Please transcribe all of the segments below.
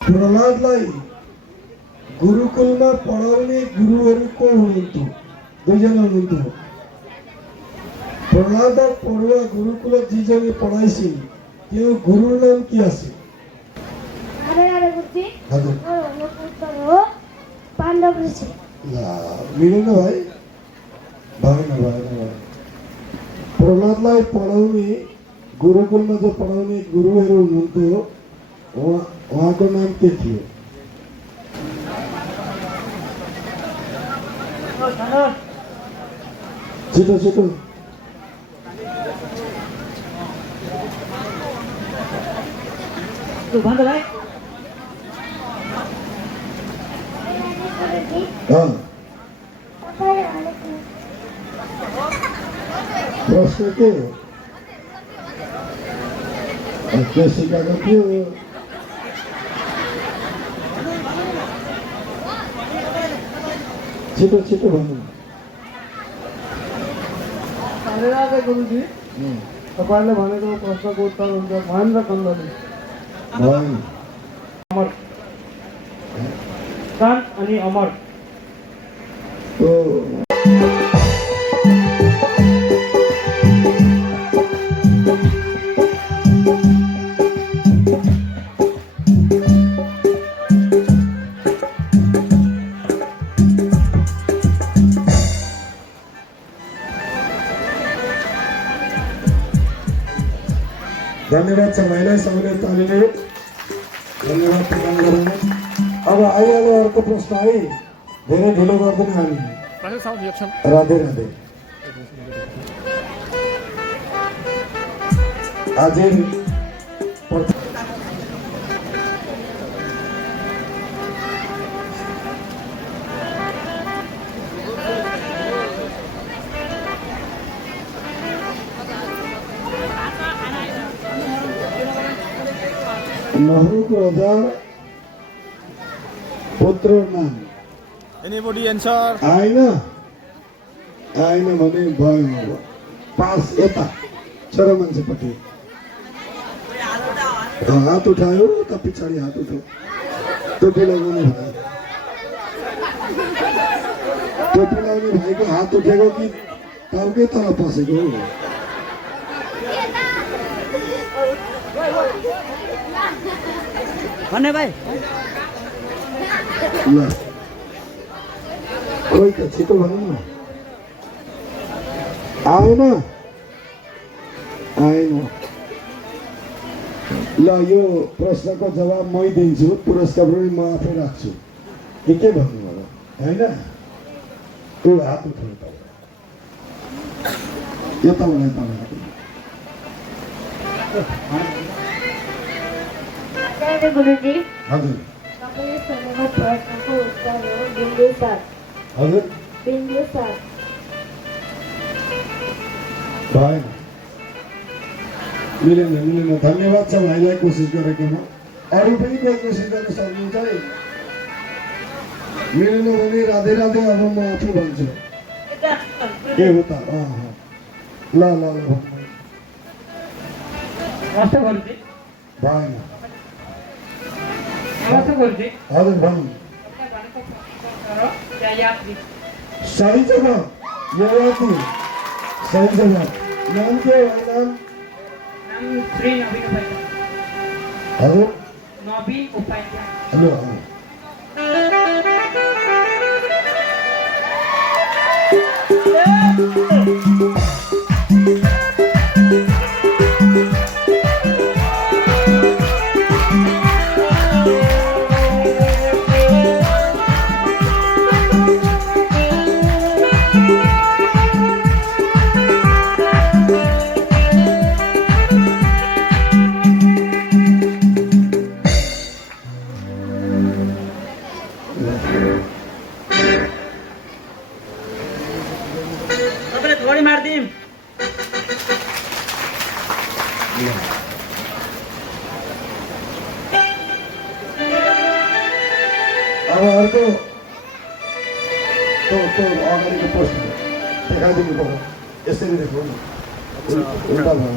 प्रहलादलाई गुरुकुलमा पढाउने गुरुहरू को हुनुहुन्थ्यो? दुईजना हुनुहुन्थ्यो। प्रहलाद पढुवा गुरुकुल जिजले पढाइसिन् त्यो गुरु नाम के आसे? हजुर पाण्डव ऋषि। मिलेन भाइ? भएन। प्रहलादलाई पढाउने गुरुकुलमा जो पढाउने गुरुहरू हुनुहुन्थ्यो उहाँको नाम के थियो? छिटो छिटो प्रश्न के हो? के सिकाएको थियो? छिटो भन्नु। गुरुजी तपाईँले भनेको प्रश्नको उत्तर हुन्छ महेन्द्र कन्दले। अमर कान अनि अमर। धन्यवाद छ भाइलाई, सबैले तालीले धन्यवाद प्रदान गरौँ। अब आइहाल्यो अर्को प्रश्न है, धेरै ढिलो गर्दैन हामी। राधे राधे। आज नहुको राजा पुत्र नाम एनीबडी आन्सर? आएन भने भयो पास। यता छोरा मान्छेपट्टि हात उठायो त पछाडि हात उठायो। टोपी लगाउने भाइ, टोपी लगाउने भाइको हात उठेको कि टाउकै तल पसेको? भन्ने भाइ ल खोइ त छिटो भनौँ न। आएन। ल यो प्रश्नको जवाब मै दिन्छु, पुरस्कार पनि म आफै राख्छु। के भन्नु होला होइन? त्यो हात उठाउनु त यता गुरुजी हजुर तपाईँले सोधेको प्रश्नको उत्तर हो बिन्दुसार। हजुर बिन्दुसार भएन, मिलेन। धन्यवाद छ भाइलाई कोसिस गरेकोमा। अरू पनि कोही कोसिस गर्न सक्नुहुन्छ है। मिलेन भने राधे राधे। अब म आफू भन्छु के हो त? ल भएन। हजुर भन्नु। सही जवाब यति सही जवाब। नाम के हो? नाम हजुर हेलो। अब अर्को अगाडिको पोस्ट देखाइदिनु पर्यो। यसरी देखाउनु न, उल्टा भयो।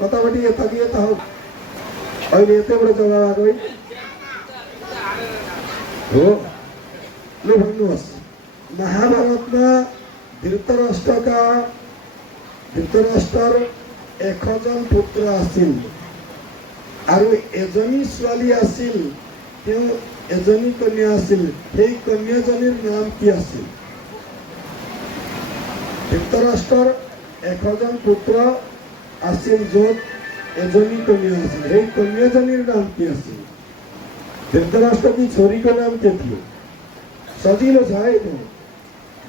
कतापट्टि यता कि यता हो अहिले यतैबाट जग्गा आएको है हो लु भन्नुहोस् महाभारतमा धृतराष्ट्र 1,000 पुत्र আছিল আৰু এজনী ছোৱালী আছিল তেওঁ এজনী কন্যা আছিল সেই কন্যাজনীৰ নাম কি আছিল ধৃতৰাষ্ট্ৰৰ 1,000 পুত্ৰ আছিল য'ত এজনী कन्या আছিল সেই কন্যাজনীৰ নাম কি আছিল धृतराष्ट्र की छोरी को नाम के थियो सजिलो छ है त्यो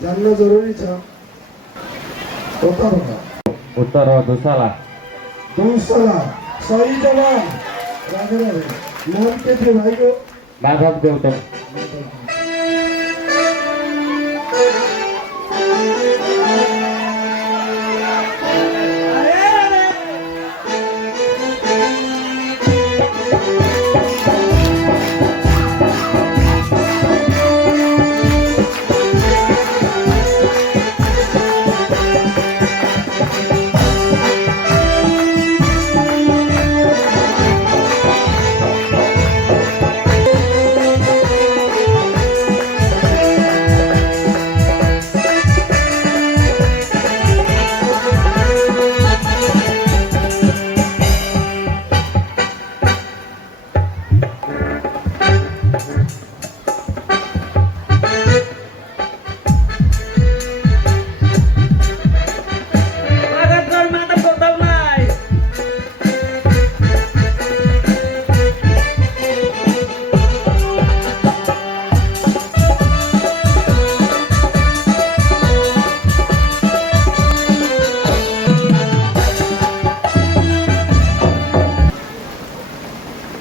जान्न जरुरी छ उत्तर हो दुसला सही जवाब राधे राधे नाम के थियो भाई को माधव गौतम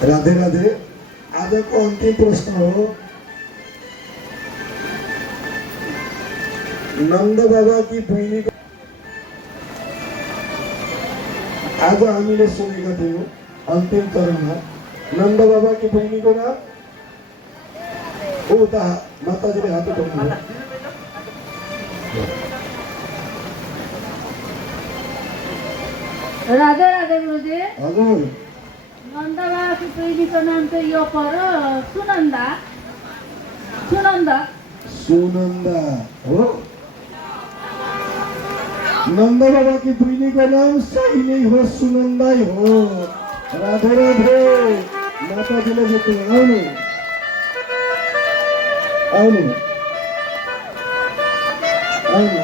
राधे राधे आज को अंतिम प्रश्न हो नंद बाबा की बहिनी को आज हामीले सुनेका थियौं अंतिम चरणमा नंद बाबा की बहिनी को नाम उता माताजीले हात उठाउनु राधे राधे गुरुजी हजुर नंदा बाबा की बहिनी को नाम तो यो पर सुनंदा सुनंदा सुनंदा हो नंद बाबा की बहिनी को नाम सही नहीं हो सुनंदा ही हो राधे राधे माता जी ने जितु आउनु आउनु आउनु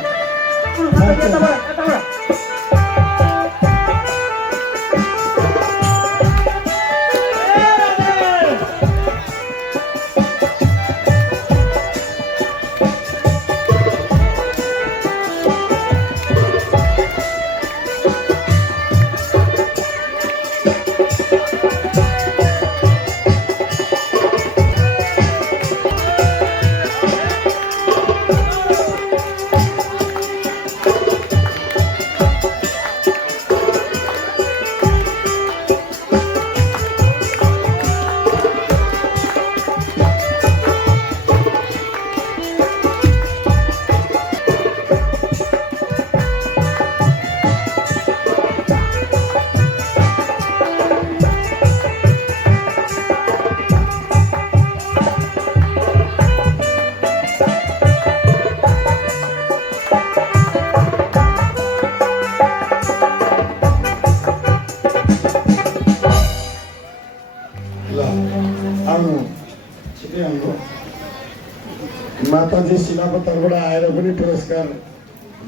माताजी शिलाको तर्फबाट आएर पनि पुरस्कार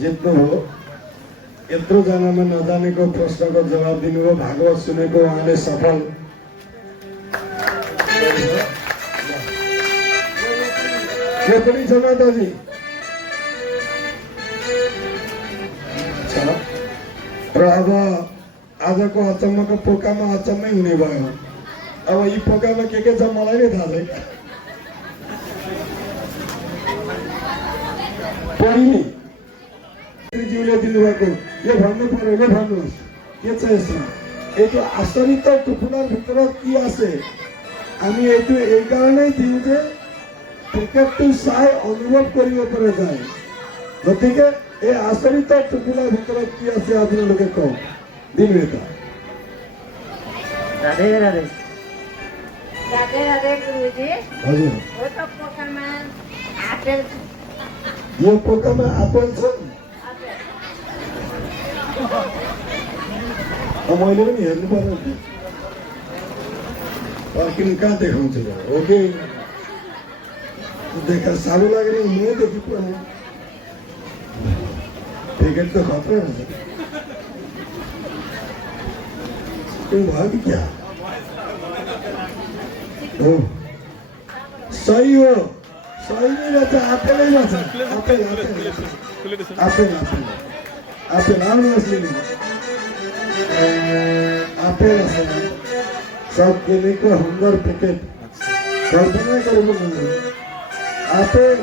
जित्नु हो यत्रो जनामा नजानेको प्रश्नको जवाब दिनुभयो भागवत सुनेको उहाँले सफल के पनि छ माताजी र अब आजको अचम्मको पोकामा अचम्मै हुने भयो अब यी पोकामा के छ मलाई नै थाहा छैन पढिने ज्यूले दिनुभएको यो भन्नु पर्यो यो भन्नुहोस् के छ यसमा এইটো আচৰিত টোপোলাৰ ভিতৰত কি আছে আমি এইটো এই কাৰণেই দিওঁ যে ক্ৰিকেটটো চাই অনুভৱ কৰিব পৰা যায় গতিকে এই আচৰিত টোপোলাৰ ভিতৰত কি আছে আপোনালোকে কওক দিন এটা राधे राधे राधे राधे गुरुजी हजुर हो त पोखरमा आपेल यो पोकामा आपेल छन् मैले पनि हेर्नु पर्यो किन कहाँ देखाउँछु र ओके देखा साह्रो लाग्ने मै देखि पर्यो टिकट त खतरा रहेछ त्यो भयो कि क्या हो सही हो सही नै रहेछ आपेलै रहेछ आपेल आपेल आपेल आपेल आउनुहोस् लिनु आपेल असेल सब केलेको 100 पैकेट कल्पना करू आपेल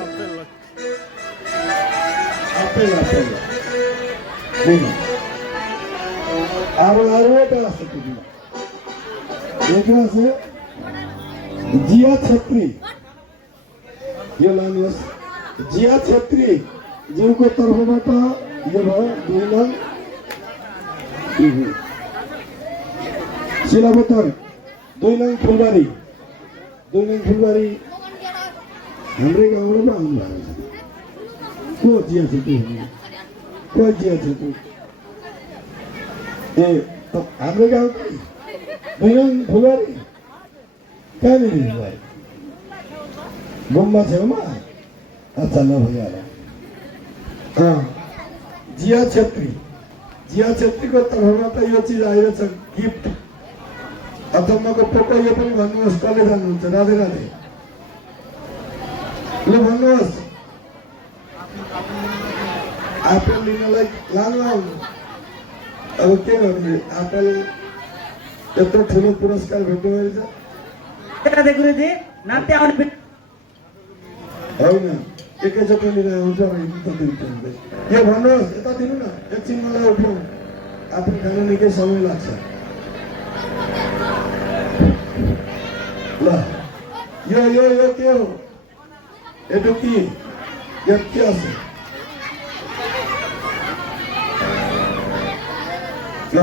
आपेल आपेल लिनु आरो এটা আছে কি देखना से जिया छत्री यो लानुहोस् जिया छत्री जिउको तर्फबाट यो भयो 2 लाख शिलाबतर 2 लाख फुलबारी हाम्रै गाउँमा आउनु भएको छ को जिया छत्री को जिया छत्री ए हाम्रो गाउँकै 2 लाख फुलबारी कहाँनिर भाइ गुम्बा छेउमा अच्छा ल भइहाल्यो जिया छेत्रीको तर्फबाट यो चिज आइरहेछ गिफ्ट अचम्मको पोको यो पनि भन्नुहोस् कसले जानुहुन्छ राधे राधे ल भन्नुहोस् आपेल लिनलाई लानु आउनु अब के गर्नु आपेल यत्रो ठुलो पुरस्कार भेट्नु भएछ राधे गुरुजी नाते आउने होइन एकैचोटि लिएर आउँछ यो भन्नुहोस् यता दिनु न एकछिन मलाई उठाउँ आफ्नो खान निकै समय लाग्छ ल यो यो यो के हो एटु कि यो के আছে ल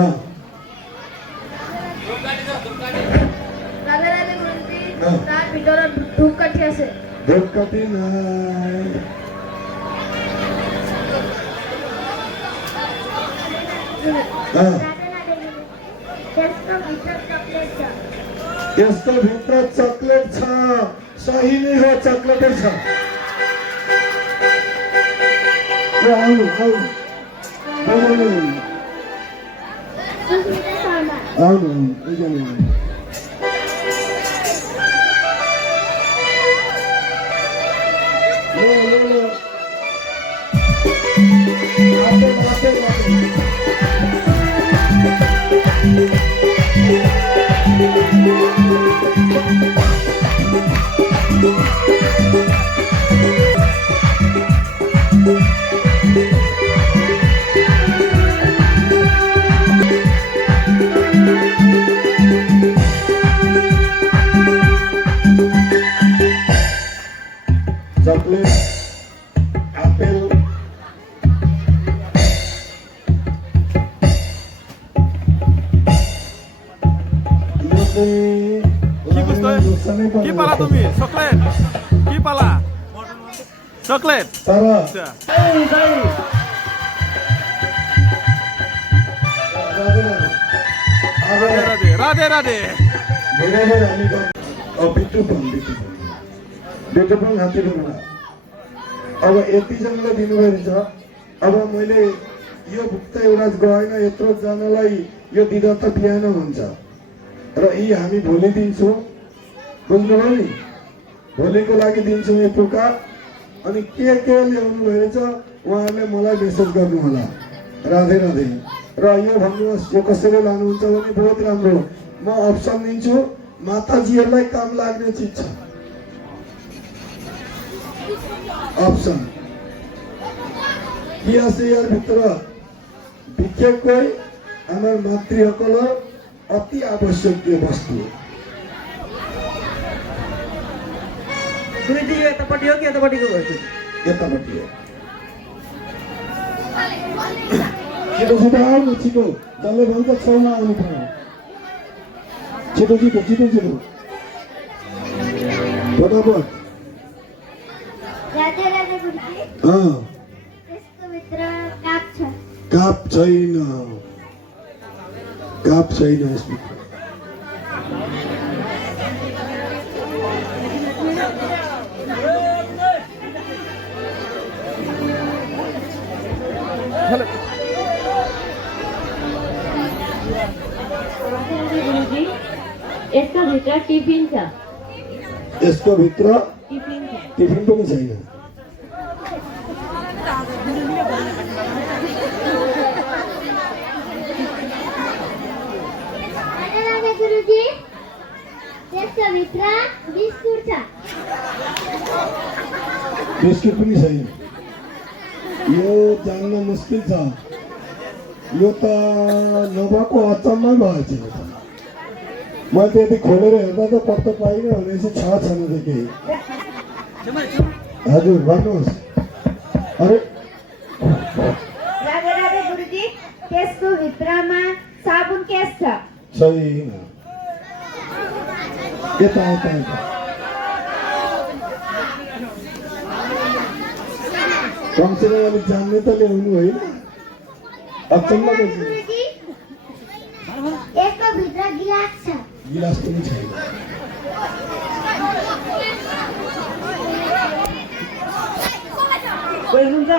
राधे राधे गुरुजी তাৰ ভিতৰত ধূপকাঠি আছে ধূপকাঠি নাই यसको भित्र चकलेट छ सही नै हो चकलेटै छ आउनु आउनु आउनु चॉकलेट एप्पल কি পালা তুমি চকলেট কি পালা চকলেট सारा আচ্ছা राधे राधे राधे धेरै बेर हामी बिटुपन हाती ढुङ्गा अब यतिजनालाई दिनुभएको छ अब मैले यो भुक्ता एउटा गएन यत्रो जनालाई यो दिँदा त बिहान हुन्छ र यी हामी भोलि दिन्छौँ बुझ्नुभयो नि भोलिको लागि दिन्छौँ यो टुका अनि के ल्याउनु भएछ उहाँहरूले मलाई मेसेज गर्नु होला राधे राधे र यो भन्नुहोस् यो कसैले लानुहुन्छ भने बहुत राम्रो म अप्सन दिन्छु माताजीहरूलाई काम लाग्ने चिज छ अप्सन के আছে यार भित्र विशेषকৈ আমাৰ মাতৃসকলৰ অতি আৱশ্যকীয় বস্তু गुरुजी यो यतापट्टि हो कि यतापट्टिको हो यतापट्टि हो छिटो छिटो आउनु छिटो जसले भन्छ छेउमा आउनु पर्यो छिटो छिटो छिटो छिटो फटाफट राधे राधे गुरुजी अँ त्यसको भित्र काप छ काप छैन यसमा गुरुजी यसको भित्र टिफिन छ यसको भित्र टिफिन छ टिफिन पनि छैन राधे राधे गुरुजी त्यसको भित्र बिस्कुट छ बिस्कुट पनि छैन यो जान्न मुस्किल छ यो त नभएको अचम्मै भएछ यो त मैले त यदि खोलेर हेर्दा त पत्तो पाइनँ भनेपछि छ छैन त केही हजुर भन्नुहोस् अरे राधे राधे गुरुजी त्यसको भित्रमा साबुन केस छ छैन यता यता यता कमसेकम अलिक जान्ने त ल्याउनु होइन अचम्मको छ गुरुजी यसको भित्र गिलास छ गिलास पनि छैन कोही हुनुहुन्छ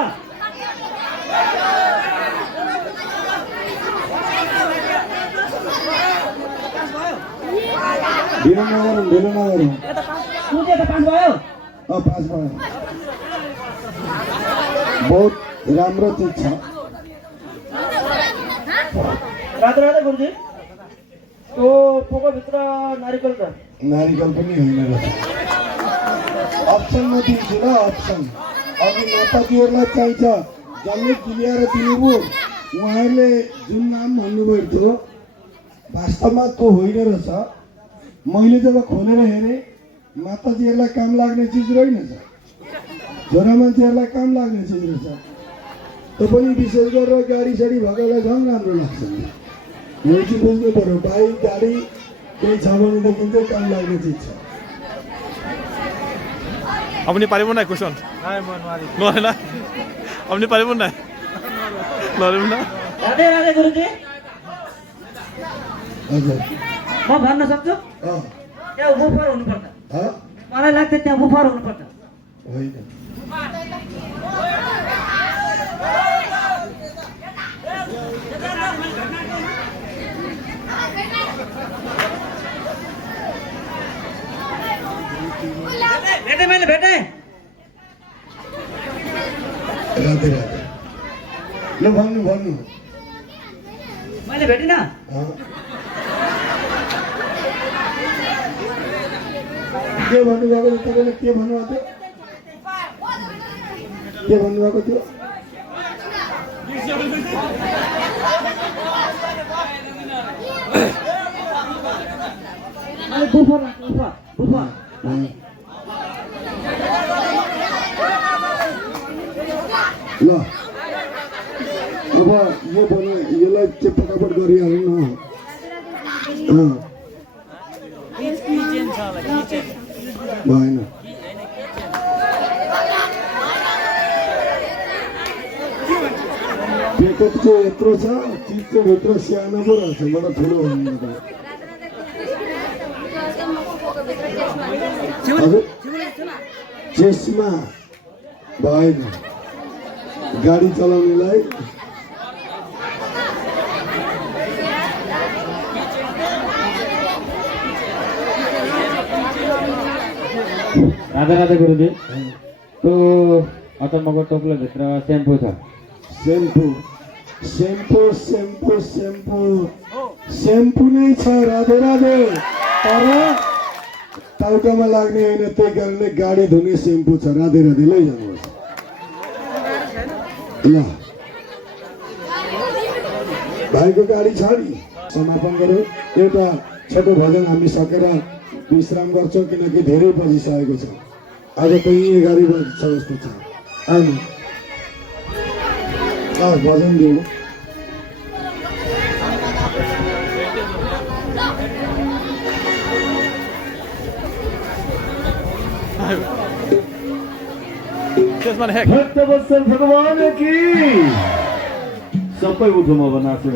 ढिलो नगरौँ कुन चाहिँ त पास भयो पास भयो बहुत राम्रो चिज छ राधे राधे गुरुजी त्यो पोकोभित्र नारिकल छ नारिकल पनि होइन रहेछ अप्सनमा दिन्छु ल अप्सन अघि माताजीहरूलाई चाहिन्छ जम्मै क्लियर दिनुभयो उहाँहरूले जुन नाम भन्नुभएको थियो वास्तवमा त्यो होइन रहेछ मैले जब खोलेर हेरेँ माताजीहरूलाई काम लाग्ने चिज रहेनछ छोरा मान्छेहरूलाई काम लाग्ने चिज रहेछ त पनि विशेष गरेर गाडी साडी भएकोलाई झन् राम्रो लाग्छ यो चाहिँ बुझ्नु पऱ्यो बाइक गाडी केही छ भनेदेखि चाहिँ काम लाग्ने चिज छ আপুনি পাৰিব নাই কুৱেশ্যন নোৱাৰে না আপুনি পাৰিব নাই নোৱাৰিব না राधे राधे गुरुजी हजुर म भन्न सक्छु अँ त्यहाँ बुफर हुनुपर्छ हँ मलाई लाग्छ त्यहाँ बुफर हुनुपर्छ होइन भेटेँ मैले भेटेँ राधे राधे ल भन्नु भन्नु मैले भेटिनँ अँ। के भन्नुभएको थियो तपाईँले के भन्नुभएको थियो के भन्नुभएको थियो मैले बुफर बुफर बुफर ल अब यो भन्नु यसलाई चाहिँ फटाफट गरिहाल्नु न भएन प्याकेट चाहिँ यत्रो छ चिज चाहिँ भित्र सानो पो रहेछ मलाई ठुलो भन्नु त हजुर चेस्मा भएन गाडी चलाउनेलाई राधे राधे गुरुजी त्यो अचम्मको टोप्लोभित्र सेम्पू छ shampoo shampoo shampoo shampoo shampoo नै छ राधे राधे तर टाउकामा लाग्ने होइन त्यही कारणले गाडी धुने सेम्पू छ राधे राधे लैजानुहोस् ल भाइको गाडी छ नि समापन गऱ्यौँ एउटा छोटो भजन हामी सकेर विश्राम गर्छौँ किनकि धेरै बजिसकेको छ आज त यहीँ 11 बजी छ जस्तो छ आउनु भजन दिउँ त्यसमा हेक भक्तवत्सल भगवान की सबै उठौँ अब नाच्नु